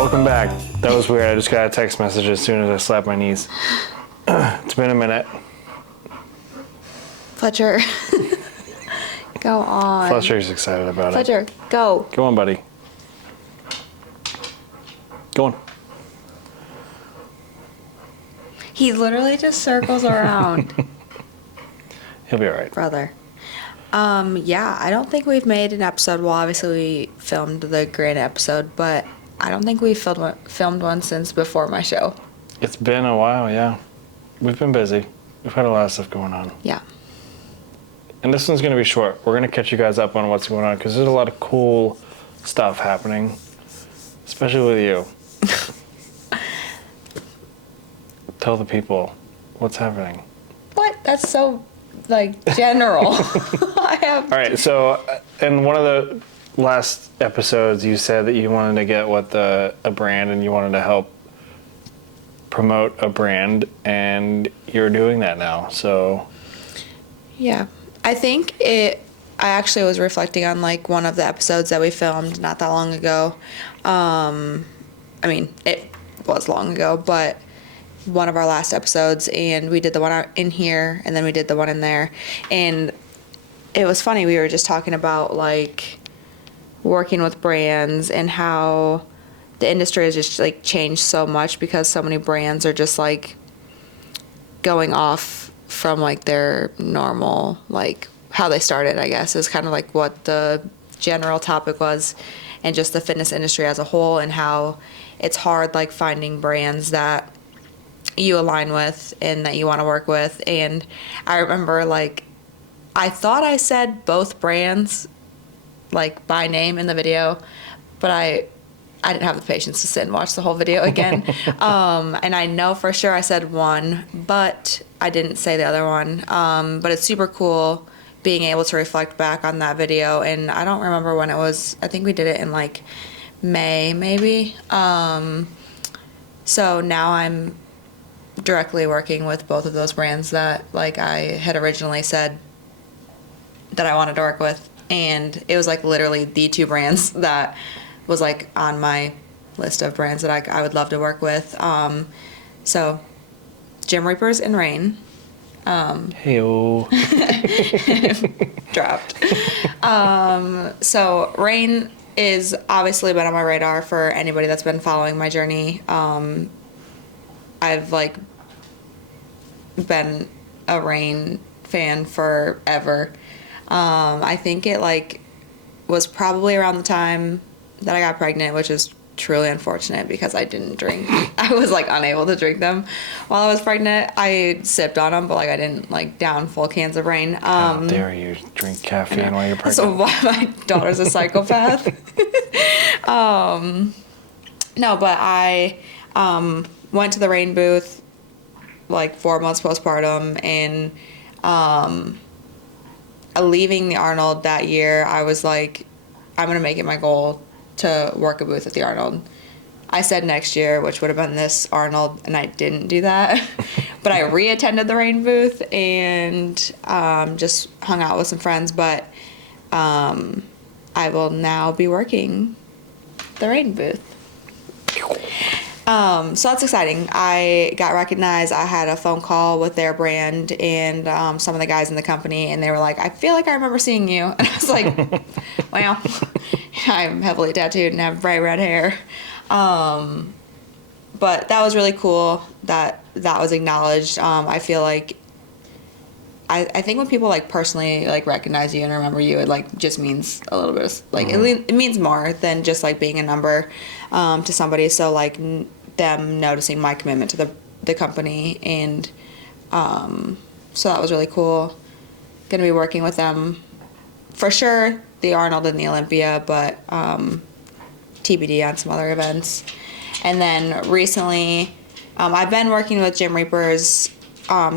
Welcome back. That was weird. I just got a text message as soon as I slapped my knees. It's been a minute. Fletcher. Go on. Fletcher's excited about Fletcher, go. Go on, buddy. Go on. He literally just circles around. He'll be all right. Brother. Yeah, I don't think we've made an episode. Well, obviously we filmed the grand episode, but I don't think we filmed one since before my show. It's been a while, yeah. We've been busy. We've had a lot of stuff going on. Yeah. And this one's going to be short. We're going to catch you guys up on what's going on because there's a lot of cool stuff happening, especially with you. Tell the people what's happening. What? That's so, general. All right, so in one of the last episodes, you said that you wanted to get a brand and you wanted to help promote a brand, and you're doing that now, so. Yeah. I think I actually was reflecting on, one of the episodes that we filmed not that long ago. It was long ago, but one of our last episodes, and we did the one in here, and then we did the one in there, and it was funny. We were just talking about, working with brands and how the industry has just, changed so much because so many brands are just, going off from, their normal, how they started, I guess, is kind of, what the general topic was, and just the fitness industry as a whole, and how it's hard, finding brands that you align with and that you want to work with. And I remember, I thought I said both brands, by name in the video, but I didn't have the patience to sit and watch the whole video again. And I know for sure I said one, but I didn't say the other one. But it's super cool being able to reflect back on that video. And I don't remember when it was. I think we did it in May, maybe. So now I'm directly working with both of those brands that I had originally said that I wanted to work with. And it was literally the two brands that was on my list of brands that I would love to work with. So Gym Reapers and Rain. Hey-o. Dropped. So Rain is obviously been on my radar for anybody that's been following my journey. I've been a Rain fan forever. I think it was probably around the time that I got pregnant, which is truly unfortunate because I didn't drink. I was unable to drink them while I was pregnant. I sipped on them, but I didn't down full cans of Rain. How dare you drink caffeine while you're pregnant? So why my daughter's a psychopath. No, but I went to the Rain booth 4 months postpartum, and leaving the Arnold that year, I was I'm going to make it my goal to work a booth at the Arnold. I said next year, which would have been this Arnold, and I didn't do that. But I re-attended the Rain booth and just hung out with some friends. But I will now be working the Rain booth. So that's exciting. I got recognized. I had a phone call with their brand and some of the guys in the company, and they were like, I feel like I remember seeing you. And I was like, well, I'm heavily tattooed and have bright red hair. But that was really cool that was acknowledged. I feel I think when people personally recognize you and remember you, it just means a little bit of it means more than just being a number to somebody. So them noticing my commitment to the company, and so that was really cool. Gonna be working with them for sure, the Arnold and the Olympia, but TBD on some other events. And then recently, I've been working with Gym Reapers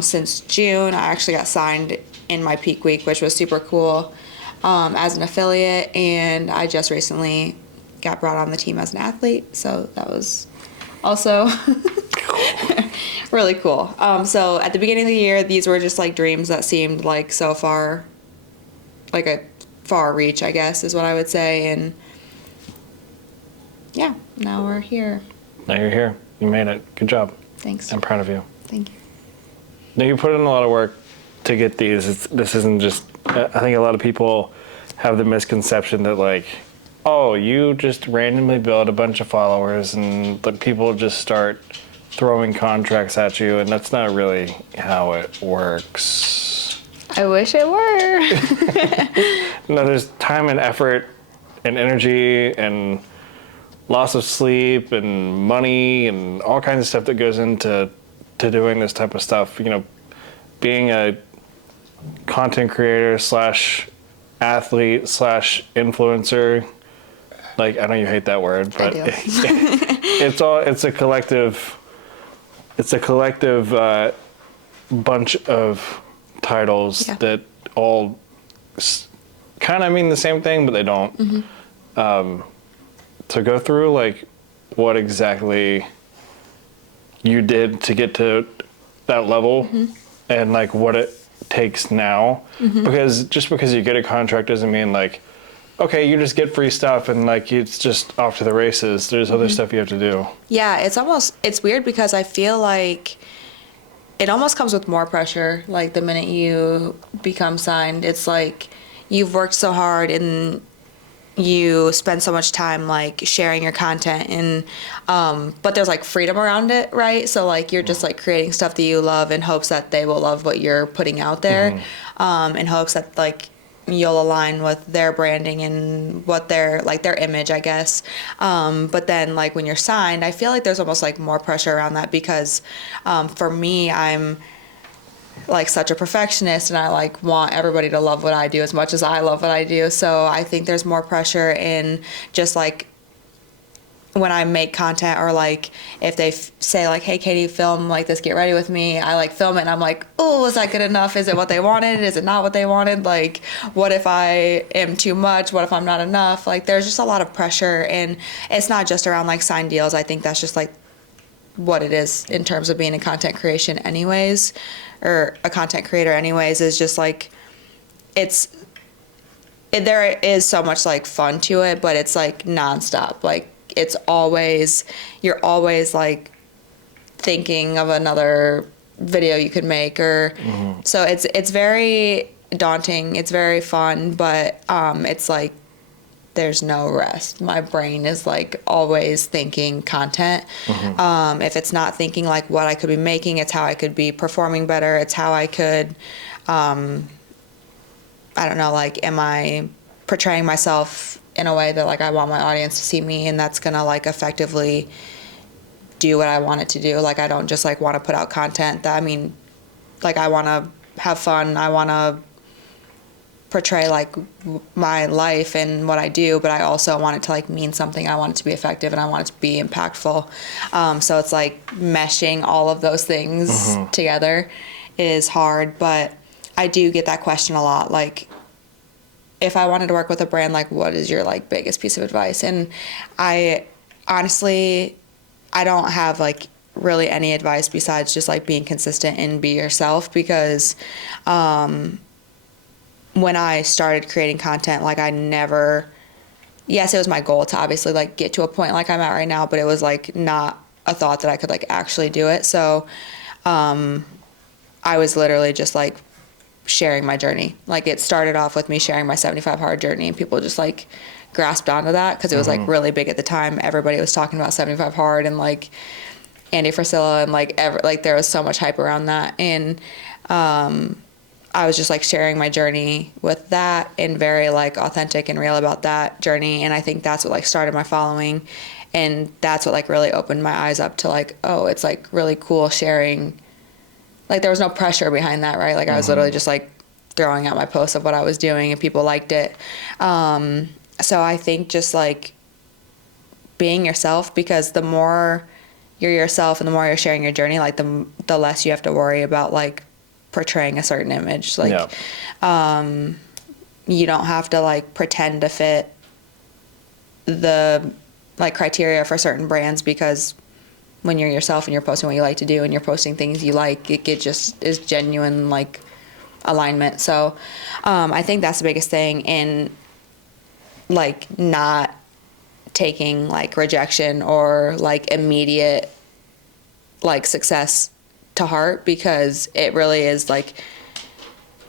since June. I actually got signed in my peak week, which was super cool, as an affiliate, and I just recently got brought on the team as an athlete, so that was also really cool. So at the beginning of the year, these were just dreams that seemed so far, a far reach, I guess is what I would say. And yeah, now we're here. Now you're here. You made it. Good job. Thanks. I'm proud of you. Thank you. Now you put in a lot of work to get these. This isn't just. I think a lot of people have the misconception that like, oh, you just randomly build a bunch of followers and the people just start throwing contracts at you, and that's not really how it works. I wish it were. No, there's time and effort and energy and loss of sleep and money and all kinds of stuff that goes into doing this type of stuff. You know, being a content creator slash athlete slash influencer. Like, I know you hate that word, but it's a collective. It's a collective bunch of titles that all kind of mean the same thing, but they don't. To go through like what exactly you did to get to that level and like what it takes now, because just because you get a contract doesn't mean like, okay, you just get free stuff and like it's just off to the races. There's other stuff you have to do. Yeah, it's weird because I feel like it almost comes with more pressure. Like the minute you become signed, it's like you've worked so hard and you spend so much time like sharing your content and but there's like freedom around it, right? So like you're just like creating stuff that you love in hopes that they will love what you're putting out there, in hopes that like you'll align with their branding and what their image, I guess. But then like when you're signed, I feel like there's almost like more pressure around that because for me, I'm like such a perfectionist and I like want everybody to love what I do as much as I love what I do. So I think there's more pressure in just like when I make content or like if they say like, hey, Katie, film like this, get ready with me. I like film it and I'm like, oh, is that good enough? Is it what they wanted? Is it not what they wanted? Like, what if I am too much? What if I'm not enough? Like, there's just a lot of pressure and it's not just around like signed deals. I think that's just like what it is in terms of being a content creation anyways, or a content creator anyways, is just like, there is so much like fun to it, but it's like nonstop. Like you're always like thinking of another video you could make or, so it's very daunting. It's very fun, but it's like, there's no rest. My brain is like always thinking content. If it's not thinking like what I could be making, it's how I could be performing better. It's how I could, I don't know, like, am I portraying myself in a way that like I want my audience to see me and that's gonna like effectively do what I want it to do. Like I don't just like want to put out content that, I mean, like I want to have fun. I want to portray like my life and what I do, but I also want it to like mean something. I want it to be effective and I want it to be impactful. So it's like meshing all of those things together is hard, but I do get that question a lot. Like if I wanted to work with a brand, like what is your like biggest piece of advice? And I honestly, I don't have like really any advice besides just like being consistent and be yourself, because when I started creating content, like yes, it was my goal to obviously like get to a point like I'm at right now, but it was like not a thought that I could like actually do it. So I was literally just like sharing my journey. Like it started off with me sharing my 75 hard journey and people just like grasped onto that because it was like really big at the time. Everybody was talking about 75 hard and like Andy Frisella and like there was so much hype around that. And I was just like sharing my journey with that and very like authentic and real about that journey. And I think that's what like started my following. And that's what like really opened my eyes up to like, oh, it's like really cool sharing. Like there was no pressure behind that, right? Like I was literally just like throwing out my posts of what I was doing and people liked it. So I think just like being yourself, because the more you're yourself and the more you're sharing your journey, like the less you have to worry about like portraying a certain image. Like you don't have to like pretend to fit the like criteria for certain brands, because when you're yourself and you're posting what you like to do and you're posting things you like, it just is genuine like alignment. So I think that's the biggest thing, in like not taking like rejection or like immediate like success to heart, because it really is like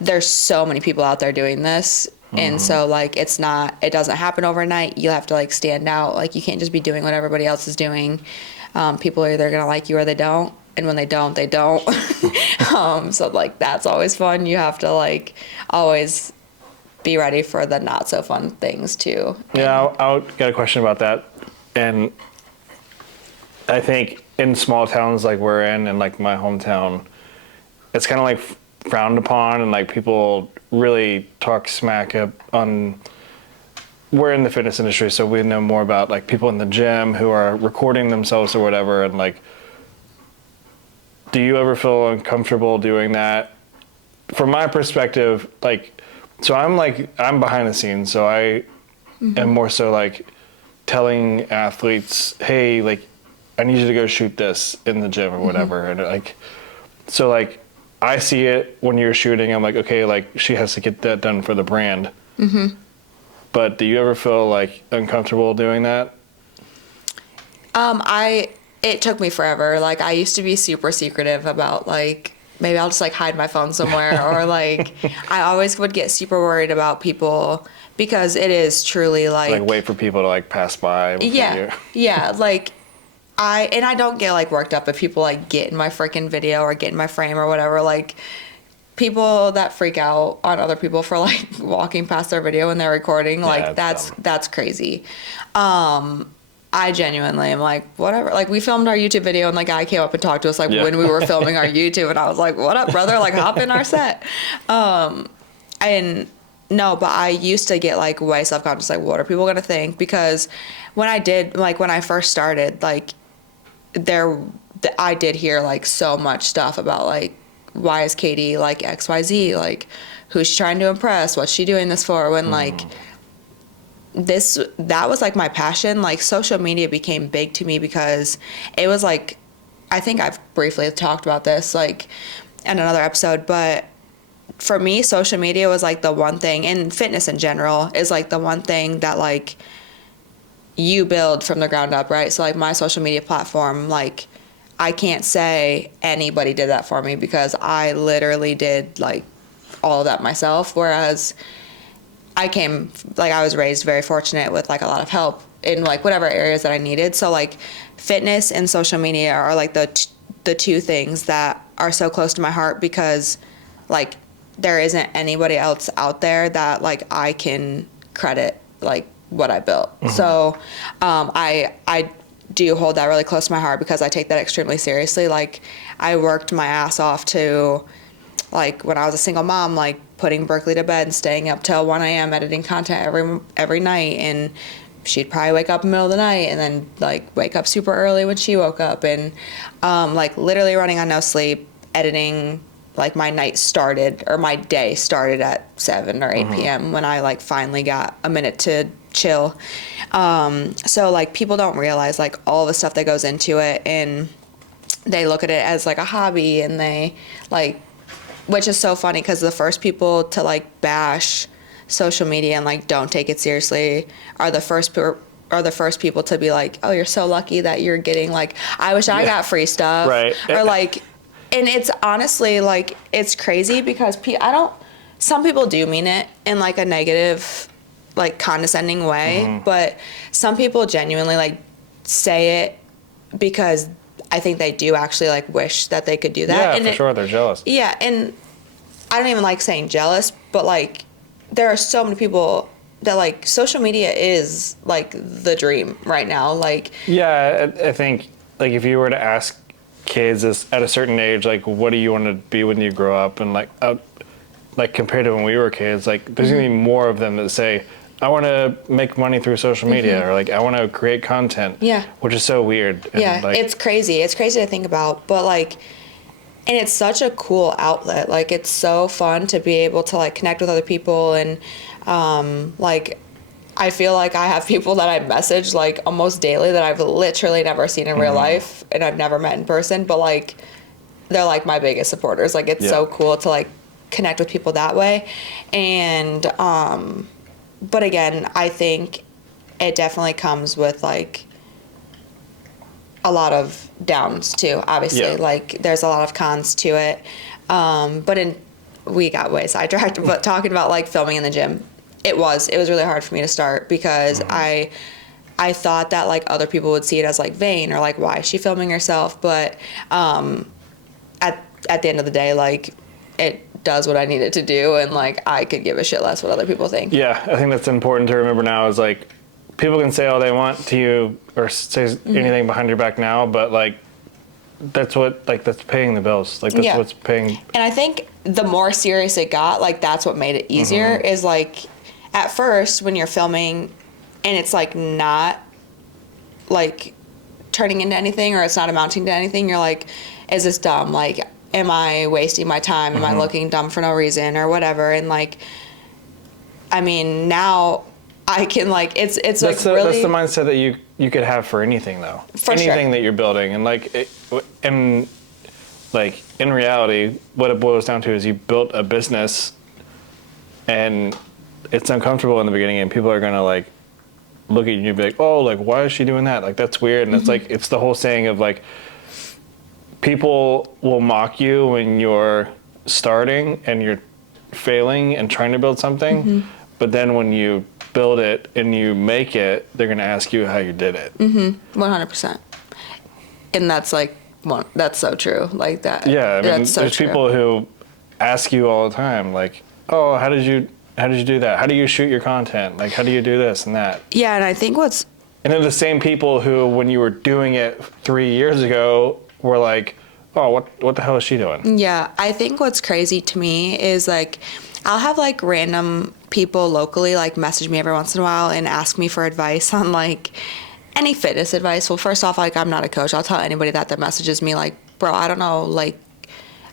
there's so many people out there doing this. And so like it doesn't happen overnight. You have to like stand out. Like you can't just be doing what everybody else is doing. People are either gonna like you or they don't, and when they don't, they don't. So like that's always fun. You have to like always be ready for the not so fun things too. Yeah, I got a question about that. And I think in small towns like we're in and like my hometown, it's kind of like frowned upon, and like people really talk smack on. We're in the fitness industry, so we know more about like people in the gym who are recording themselves or whatever. And like, do you ever feel uncomfortable doing that? From my perspective, like, so I'm behind the scenes, so I am more so like telling athletes, hey, like, I need you to go shoot this in the gym or whatever. And like, so like, I see it when you're shooting. I'm like, okay, like she has to get that done for the brand. But do you ever feel like uncomfortable doing that? It took me forever. Like I used to be super secretive about like, maybe I'll just like hide my phone somewhere or like, I always would get super worried about people, because it is truly like wait for people to like pass by. Yeah. Like I don't get like worked up if people like get in my freaking video or get in my frame or whatever. Like people that freak out on other people for like walking past their video when they're recording, like that's crazy. I genuinely am like, whatever. Like we filmed our YouTube video and like guy came up and talked to us like when we were filming our YouTube, and I was like, what up, brother? Like hop in our set. And no, but I used to get like way self-conscious, like what are people gonna think? Because when I first started, like I did hear like so much stuff about like, why is Katy like XYZ? Like who's she trying to impress? What's she doing this for? When like that was like my passion. Like social media became big to me because it was like, I think I've briefly talked about this like in another episode, but for me, social media was like the one thing, and fitness in general is like the one thing that like you build from the ground up, right? So like my social media platform, like I can't say anybody did that for me, because I literally did like all of that myself. Whereas I was raised very fortunate with like a lot of help in like whatever areas that I needed. So like fitness and social media are like the two things that are so close to my heart, because like there isn't anybody else out there that like I can credit like what I built. So I do hold that really close to my heart, because I take that extremely seriously. Like I worked my ass off to, like when I was a single mom, like putting Berkeley to bed and staying up till 1 a.m. editing content every night, and she'd probably wake up in the middle of the night and then like wake up super early when she woke up, and like literally running on no sleep, editing. Like my night started, or my day started at 7 or 8 p.m. when I like finally got a minute to chill. So like people don't realize like all the stuff that goes into it, and they look at it as like a hobby, and they like, which is so funny, because the first people to like bash social media and like don't take it seriously are the first people to be like, oh, you're so lucky that you're getting like, I wish I got free stuff, right? Or like, and it's honestly like, it's crazy because some people do mean it in like a negative, like condescending way, but some people genuinely like say it because I think they do actually like wish that they could do that. Yeah, and for sure, they're jealous. Yeah, and I don't even like saying jealous, but like there are so many people that like social media is like the dream right now. Like I think like if you were to ask kids at a certain age, like what do you want to be when you grow up, and like compared to when we were kids, like there's gonna be more of them that say, I want to make money through social media, or like I want to create content. Yeah. Which is so weird. And like, it's crazy. It's crazy to think about, but like, and it's such a cool outlet. Like it's so fun to be able to like connect with other people, and like I feel like I have people that I message like almost daily that I've literally never seen in real life, and I've never met in person, but like they're like my biggest supporters. Like it's so cool to like connect with people that way. And but again, I think it definitely comes with like a lot of downs too, obviously. Yeah. Like there's a lot of cons to it. We got way sidetracked, but talking about like filming in the gym, it was really hard for me to start because I thought that like other people would see it as like vain or like, why is she filming herself? But at the end of the day, like it does what I need it to do, and like I could give a shit less what other people think. Yeah, I think that's important to remember now is like people can say all they want to you or say anything behind your back now, but like that's paying the bills. Like that's what's paying. And I think the more serious it got, like that's what made it easier is like at first when you're filming and it's like not like turning into anything or it's not amounting to anything, you're like, is this dumb? Like, am I wasting my time? Am I looking dumb for no reason or whatever? And like, I mean, now I can like, it's like really. That's the mindset that you could have for anything though. For anything sure. that you're building. And like, in reality, what it boils down to is you built a business and it's uncomfortable in the beginning and people are going to like look at you and be like, oh, like, why is she doing that? Like, that's weird. And it's like, it's the whole saying of like, people will mock you when you're starting and you're failing and trying to build something. But then when you build it and you make it, they're going to ask you how you did it. 100%. And that's like, that's so true. Like that. Yeah. I mean, that's so there's true. people who ask you all the time, like, oh, how did you do that? How do you shoot your content? Like, how do you do this and that? Yeah. And I think and they're the same people who, when you were doing it 3 years ago, were like, oh, what the hell is she doing? yeah, I think what's crazy to me is like, I'll have like random people locally like message me every once in a while and ask me for advice on like any fitness advice. Well, first off, like I'm not a coach. I'll tell anybody that messages me like, bro, I don't know, like,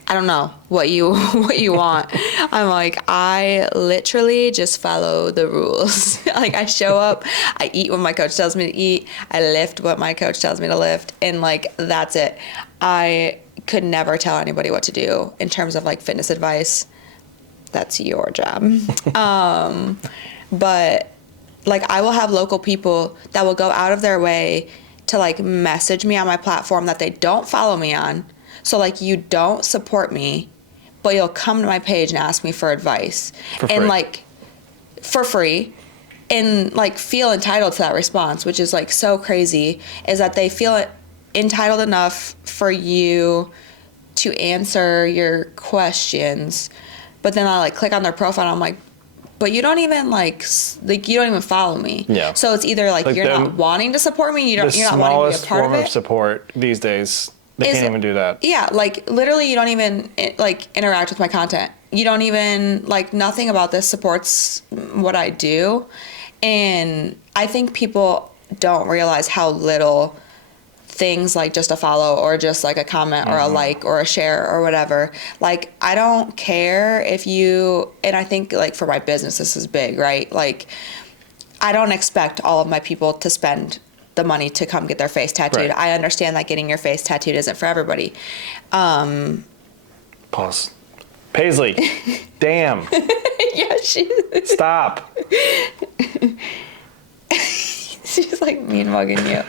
I don't know what you want. I'm like, I literally just follow the rules. Like I show up, I eat what my coach tells me to eat, I lift what my coach tells me to lift, and like that's it. I could never tell anybody what to do in terms of like fitness advice. That's your job. But like I will have local people that will go out of their way to like message me on my platform that they don't follow me on. So like you don't support me, but you'll come to my page and ask me for advice and like for free and like feel entitled to that response, which is like so crazy, is that they feel entitled enough for you to answer your questions. But then I like click on their profile and I'm like, but you don't even like you don't even follow me. Yeah. So it's either like you're not wanting to support me, you're not wanting to be a part of it. The smallest form of support these days, they can't even do that. Yeah, like literally you don't even like interact with my content. You don't even like, nothing about this supports what I do. And I think people don't realize how little things like just a follow or just like a comment or a like or a share or whatever. Like I don't care if you, and I think like for my business this is big, right? Like I don't expect all of my people to spend the money to come get their face tattooed. Right. I understand that getting your face tattooed isn't for everybody. Pause. Paisley. Damn. Yeah, Stop. she's like mean mugging you.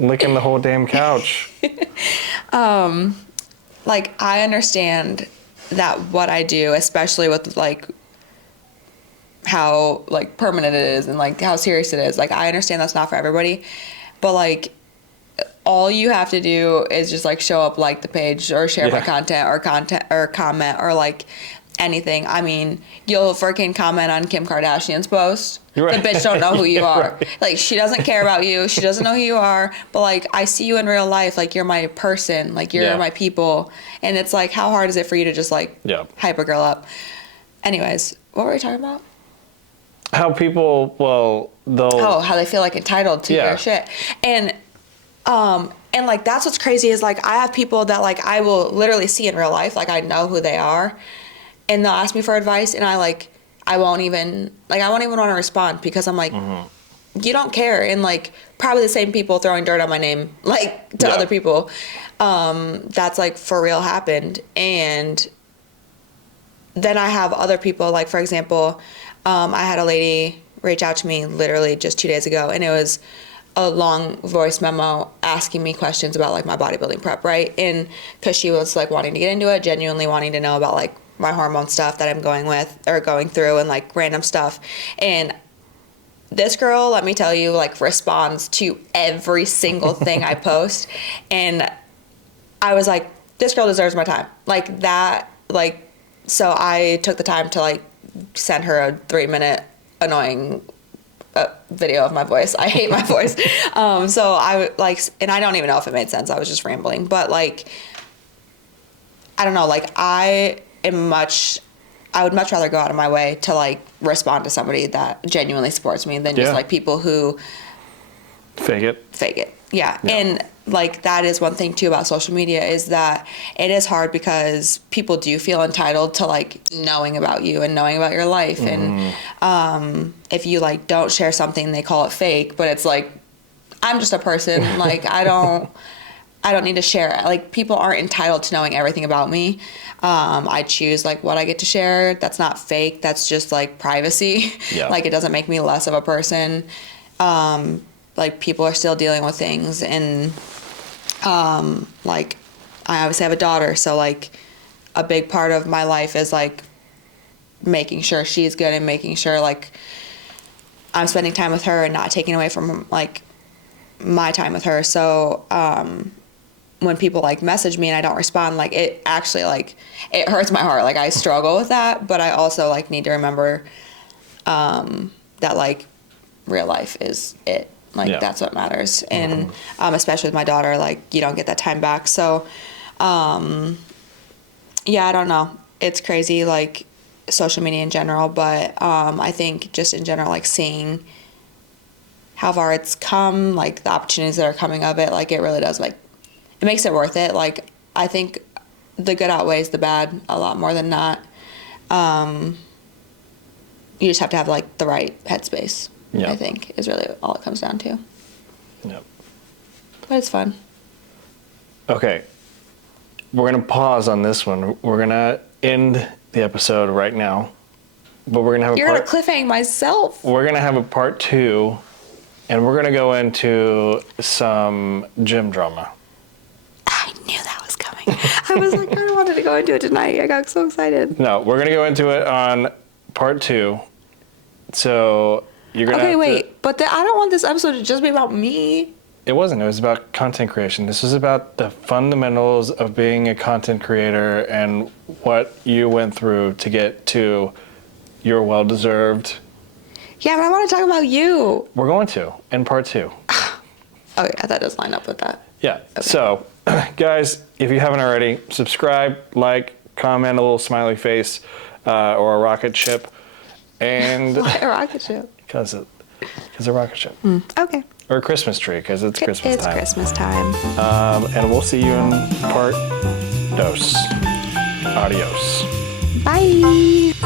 Licking the whole damn couch. Like I understand that what I do, especially with like how like permanent it is and like how serious it is, like I understand that's not for everybody, but like all you have to do is just like show up, like the page or share my content or comment or like anything. I mean, you'll freaking comment on Kim Kardashian's post. Right. The bitch don't know who you are. Right. Like she doesn't care about you. She doesn't know who you are. But like I see you in real life. Like you're my person. Like you're my people. And it's like, how hard is it for you to just like hype a girl up? Anyways, what were we talking about? How people, how they feel like entitled to your shit. And like that's what's crazy is like I have people that like I will literally see in real life. Like I know who they are. And they'll ask me for advice, and I won't even want to respond because I'm like, you don't care. And like probably the same people throwing dirt on my name, like to other people. That's like for real happened. And then I have other people, like for example, I had a lady reach out to me literally just 2 days ago, and it was a long voice memo asking me questions about like my bodybuilding prep, right? And because she was like wanting to get into it, genuinely wanting to know about like my hormone stuff that I'm going through and like random stuff. And this girl, let me tell you, like responds to every single thing I post. And I was like, this girl deserves my time. Like that, like, so I took the time to like send her a 3-minute annoying video of my voice. I hate my voice. So I like, and I don't even know if it made sense. I was just rambling, but like, I don't know, like I would much rather go out of my way to like respond to somebody that genuinely supports me than just like people who fake it. Yeah. And like that is one thing too about social media is that it is hard because people do feel entitled to like knowing about you and knowing about your life. And if you like don't share something, they call it fake, but it's like, I'm just a person. Like I don't need to share it. Like people aren't entitled to knowing everything about me. I choose like what I get to share. That's not fake. That's just like privacy. Yeah. Like it doesn't make me less of a person. Like people are still dealing with things, and like I obviously have a daughter, so like a big part of my life is like making sure she's good and making sure like I'm spending time with her and not taking away from like my time with her. So when people like message me and I don't respond, like it actually like it hurts my heart. Like I struggle with that, but I also like need to remember that like real life is it. Like that's what matters. And especially with my daughter, like you don't get that time back. So yeah, I don't know. It's crazy, like social media in general, but I think just in general, like seeing how far it's come, like the opportunities that are coming of it, like it really does, like it makes it worth it. Like I think the good outweighs the bad a lot more than not. You just have to have like the right headspace. I think is really all it comes down to. Yep. But it's fun. Okay. We're going to pause on this one. We're going to end the episode right now. But we're going to have You're going to cliffhang myself. We're going to have a part 2, and we're going to go into some gym drama. I knew that was coming. I was like, I kind of wanted to go into it tonight. I got so excited. No, we're going to go into it on part 2. So you're going to Okay, wait. But I don't want this episode to just be about me. It wasn't. It was about content creation. This was about the fundamentals of being a content creator and what you went through to get to your well-deserved. Yeah, but I want to talk about you. We're going to in part 2. Okay, that does line up with that. Yeah. Okay. So, guys, if you haven't already, subscribe, like, comment, a little smiley face, or a rocket ship, and Why a rocket ship? Because a rocket ship. Okay. Or a Christmas tree, because it's Christmas time. It's Christmas time. And we'll see you in part dos. Adios. Bye.